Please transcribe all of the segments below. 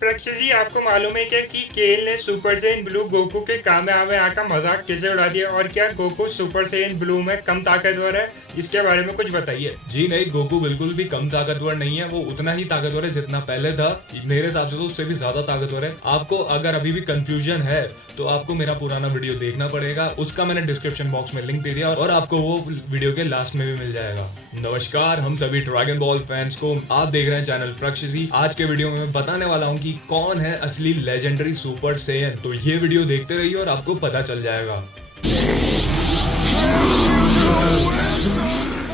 प्रक्षी जी, आपको मालूम है क्या कि केल ने सुपर सैयन ब्लू गोकू के कामेहामेहा का मजाक कैसे उड़ा दिया, और क्या गोकू सुपर सैयन ब्लू में कम ताकतवर है? इसके बारे में कुछ बताइए। जी नहीं, गोकू बिल्कुल भी कम ताकतवर नहीं है। वो उतना ही ताकतवर है जितना पहले था। मेरे हिसाब से तो उससे भी ज्यादा ताकतवर है। आपको अगर अभी भी कंफ्यूजन है तो आपको मेरा पुराना वीडियो देखना पड़ेगा। उसका मैंने डिस्क्रिप्शन बॉक्स में लिंक दे दिया और आपको वो वीडियो के लास्ट में भी मिल जाएगा। नमस्कार हम सभी ड्रैगन बॉल फैंस को, आप देख रहे हैं चैनल प्रक्षी। आज के वीडियो में मैं बताने वाला हूँ कि कौन है असली लेजेंडरी सुपर सैयन। तो ये वीडियो देखते रहिए और आपको पता चल जाएगा।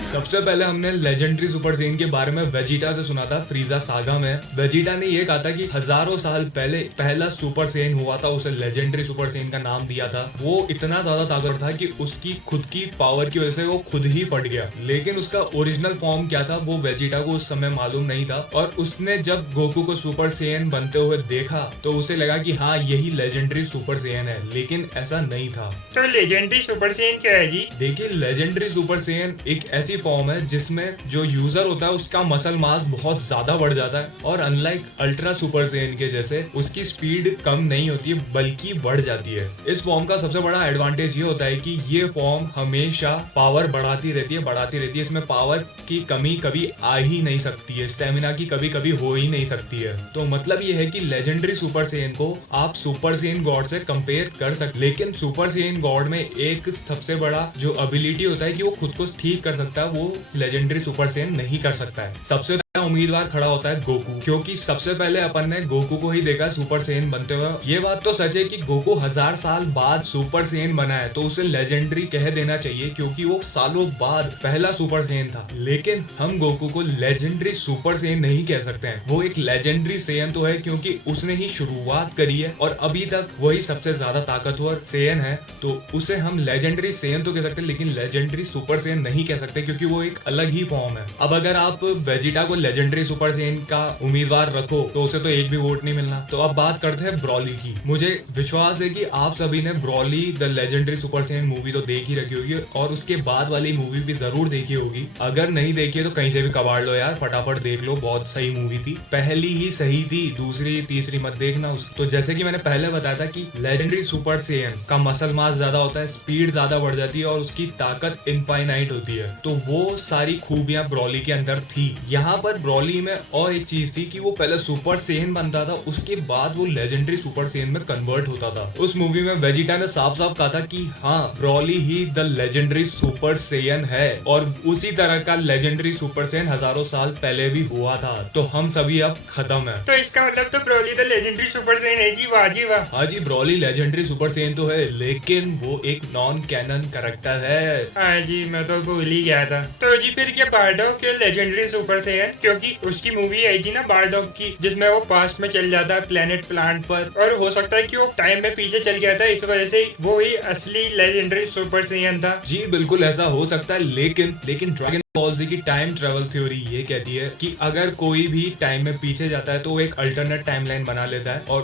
सबसे पहले हमने लेजेंडरी सुपर सैयन के बारे में वेजिटा से सुना था फ्रीजा सागा में। वेजिटा ने ये कहा था कि हजारों साल पहले पहला सुपर सैयन हुआ था, उसे लेजेंडरी सुपर सैयन का नाम दिया था। वो इतना ज्यादा ताकतवर था कि उसकी खुद की पावर की वजह से वो खुद ही फट गया, लेकिन उसका ओरिजिनल फॉर्म क्या था वो वेजिटा को उस समय मालूम नहीं था। और उसने जब गोकू को सुपर सैयन बनते हुए देखा तो उसे लगा कि हाँ यही लेजेंडरी सुपर सैयन है, लेकिन ऐसा नहीं था। तो लेजेंडरी सुपर सैयन क्या है जी? देखिए, लेजेंडरी सुपर सैयन एक ऐसी फॉर्म है जिसमें जो यूजर होता है उसका मसल मास बहुत ज्यादा बढ़ जाता है, और अनलाइक अल्ट्रा सुपर सैयन के जैसे उसकी स्पीड कम नहीं होती है बल्कि बढ़ जाती है। इस फॉर्म का सबसे बड़ा एडवांटेज ये होता है कि ये फॉर्म हमेशा पावर बढ़ाती रहती है। इसमें पावर की कमी कभी आ ही नहीं सकती है, स्टेमिना की कभी कभी हो ही नहीं सकती है। तो मतलब ये है कि लेजेंडरी सुपर सैयन को आप सुपर सैयन गॉड से कंपेयर कर सकते, लेकिन सुपर सैयन गॉड में एक सबसे बड़ा जो एबिलिटी होता है कि वो खुद को ठीक कर सकता है, वो लेजेंडरी सुपर सैयन नहीं कर सकता है। सबसे उम्मीदवार खड़ा होता है गोकू, क्योंकि सबसे पहले अपन ने गोकू को ही देखा सुपर सैयन बनते हुए। ये बात तो सच है कि गोकू 1000 साल बाद सुपर सैयन बना है, तो उसे लेजेंडरी कह देना चाहिए क्योंकि वो सालों बाद पहला सुपर सैयन था। लेकिन हम गोकू को लेजेंडरी सुपर सैयन नहीं कह सकते हैं। वो एक लेजेंडरी सैयन तो है क्योंकि उसने ही शुरुआत करी है और अभी तक वही सबसे ज्यादा ताकतवर सैयन है, तो उसे हम लेजेंडरी सैयन तो कह सकते हैं, लेकिन लेजेंडरी सुपर सैयन नहीं कह सकते क्योंकि वो एक अलग ही फॉर्म है। अब अगर आप वेजिटा को लेजेंडरी सुपर सैयन का उम्मीदवार रखो तो उसे तो एक भी वोट नहीं मिलना। तो अब बात करते हैं ब्रॉली की। मुझे विश्वास है कि आप सभी ने Broly the legendary super Saiyan movie तो देख ही रखी होगी और उसके बाद वाली मूवी भी जरूर देखी होगी। अगर नहीं देखी है तो कहीं से भी कबाड़ लो यार, फटाफट देख लो, बहुत सही मूवी थी। पहली ही सही थी, दूसरी तीसरी मत देखना उसको। तो जैसे कि मैंने पहले बताया था कि लेजेंडरी सुपर सैयन का मसल मास ज्यादा होता है, स्पीड ज्यादा बढ़ जाती है और उसकी ताकत इनफाइनाइट होती है। तो वो सारी खूबियां ब्रॉली के अंदर थी। यहाँ पर ब्रॉली में और एक चीज थी कि वो पहले सुपर सैयन बनता था, उसके बाद वो लेजेंडरी सुपर सैयन में कन्वर्ट होता था। उस मूवी में वेजिटा ने साफ साफ कहा था कि हाँ Broly he the legendary super Saiyan है, और उसी तरह का लेजेंडरी सुपर सैयन हजारों साल पहले भी हुआ था। तो हम सभी अब खत्म है। तो इसका मतलब तो Broly the legendary super Saiyan है जी? वाह जी वाह। हाँ जी, ब्रॉली लेजेंडरी सुपर सैयन तो है, लेकिन वो एक नॉन कैनन कैरेक्टर है। हाँ जी, मैं तो भूल ही गया था। तो जी फिर क्या बारडॉग के लेजेंडरी सुपर सैयन? क्योंकि उसकी मूवी आई थी ना बारडॉग की, जिसमें वो पास्ट में चल जाता है प्लेनेट प्लांट पर, और हो सकता है कि वो टाइम में पीछे चल गया था, इस वजह से वो ही असली लेजेंडरी सुपर सैयन था। जी बिल्कुल ऐसा हो सकता है, लेकिन ड्रैगन बॉल जी की टाइम ट्रेवल थ्योरी ये कहती है कि अगर कोई भी टाइम में पीछे जाता है तो वो एक अल्टरनेट टाइमलाइन बना लेता है और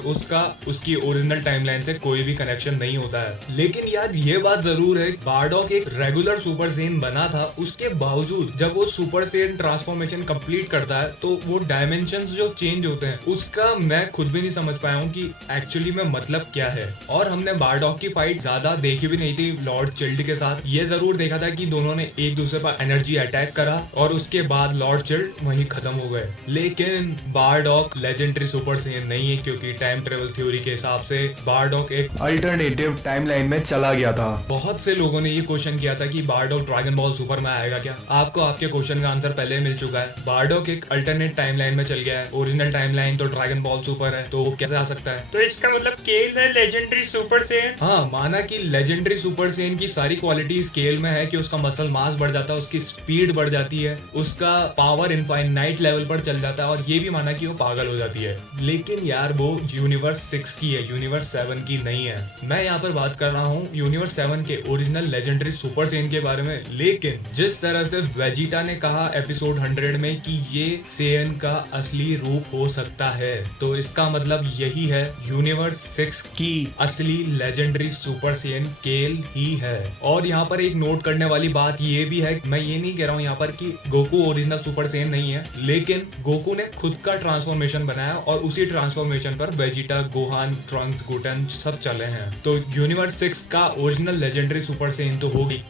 उसकी ओरिजिनल टाइमलाइन से कोई भी कनेक्शन नहीं होता है। लेकिन यार ये बात जरूर है, बारडॉग एक रेगुलर सुपर सैयन बना था, उसके बावजूद जब वो सुपर सैयन ट्रांसफॉर्मेशन कंप्लीट करता है तो वो डायमेंशंस जो चेंज होते हैं उसका मैं खुद भी नहीं समझ पाया हूँ कि एक्चुअली में मतलब क्या है। और हमने बारडॉग की फाइट ज्यादा देखी भी नहीं थी लॉर्ड चिल्ड के साथ। ये जरूर देखा था कि दोनों ने एक दूसरे पर एनर्जी अटैक करा और उसके बाद लॉर्ड चिल्ड वहीं खत्म हो गए। लेकिन बारडॉग लेजेंडरी सुपर सैयन नहीं है क्योंकि टाइम ट्रेवल थ्योरी के हिसाब से बारडॉग एक अल्टरनेटिव टाइमलाइन में चला गया था। बहुत से लोगों ने ये क्वेश्चन किया था कि बारडॉग ड्रैगन बॉल सुपर में आएगा क्या? आपको आपके क्वेश्चन का आंसर पहले मिल चुका है। बारडॉग एक अल्टरनेट टाइमलाइन में चल गया है, ओरिजिनल टाइमलाइन तो ड्रैगन बॉल सुपर है, तो वो कैसे आ सकता है? तो इसका मतलब केल है लेजेंडरी सुपर सैयन? हाँ, माना कि लेजेंडरी सुपर सैयन की सारी क्वालिटी स्केल में है कि उसका मसल मास बढ़ जाता है, उसकी स्पीड बढ़ जाती है, उसका पावर इनफाइनाइट लेवल पर चल जाता है, और ये भी माना कि वो पागल हो जाती है। लेकिन यार वो यूनिवर्स 6 की है, यूनिवर्स 7 की नहीं है। मैं यहाँ पर बात कर रहा हूँ यूनिवर्स 7 के ओरिजिनल लेजेंडरी सुपर सैयन के बारे में। लेकिन जिस तरह से वेजिटा ने कहा एपिसोड 100 में कि ये सैयन का असली रूप हो सकता है, तो इसका मतलब यही है यूनिवर्स 6 की असली लेजेंडरी सुपर सैयन केल ही है। और यहाँ पर एक नोट करने वाली बात ये भी है, मैं ये नहीं कह रहा रहा हूँ यहाँ पर कि गोकू ओरिजिनल सुपर सेन नहीं है, लेकिन गोकू ने खुद का ट्रांसफॉर्मेशन बनाया और उसी ट्रांसफॉर्मेशन पर वेजिटा, गोहान, ट्रंक्स, गुटन सब चले हैं। तो यूनिवर्स 6 का ओरिजिनल लेजेंडरी सुपर सेन तो होगी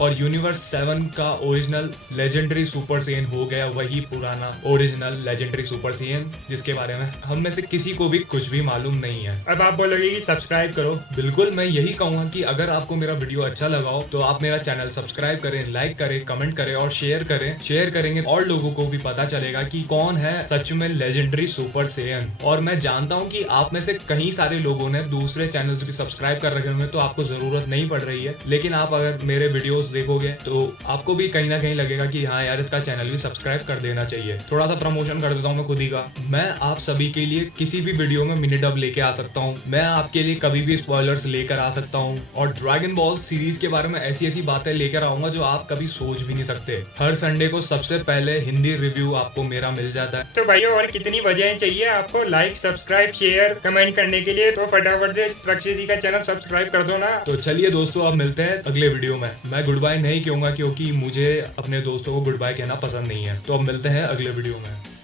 और यूनिवर्स 7 का ओरिजिनल लेजेंडरी सुपर सेन हो गया वही पुराना ओरिजिनल लेजेंडरी सुपर सेन, जिसके बारे में हम में से किसी को भी कुछ भी मालूम नहीं है। अब आप बोलोगे कि सब्सक्राइब करो। बिल्कुल, मैं यही कहूंगा कि अगर आपको मेरा वीडियो अच्छा लगा हो तो आप मेरा चैनल सब्सक्राइब करें, लाइक करें, कमेंट करें और शेयर करें। शेयर करेंगे और लोगों को भी पता चलेगा कि कौन है सच में लेजेंडरी सुपर सेन। और मैं जानता हूं कि आप में से कई सारे लोगों ने दूसरे चैनल्स भी सब्सक्राइब कर रखे होंगे, तो आपको जरूरत नहीं पड़ रही है, लेकिन आप अगर मेरे वीडियोस देखोगे तो आपको भी कहीं ना कहीं लगेगा कि हाँ यार, इसका चैनल भी सब्सक्राइब कर देना चाहिए। थोड़ा सा प्रमोशन कर देता हूँ मैं खुद ही का। मैं आप सभी के लिए किसी भी वीडियो में मिनी डब लेके आ सकता हूँ, मैं आपके लिए कभी भी स्पॉयलर्स लेकर आ सकता हूँ, और ड्रैगन बॉल सीरीज के बारे में ऐसी ऐसी बातें लेकर आऊंगा जो आप कभी सोच भी नहीं सकते। हर संडे को सबसे पहले हिंदी रिव्यू आपको मेरा मिल जाता है। तो भाइयों, और कितनी वजहें चाहिए आपको लाइक, सब्सक्राइब, शेयर, कमेंट करने के लिए? तो फटाफट से रक्षित जी का चैनल सब्सक्राइब कर दो ना। तो चलिए दोस्तों, अब मिलते हैं अगले वीडियो में। मैं गुड बाय नहीं कहूंगा क्योंकि मुझे अपने दोस्तों को गुड बाय कहना पसंद नहीं है। तो अब मिलते हैं अगले वीडियो में।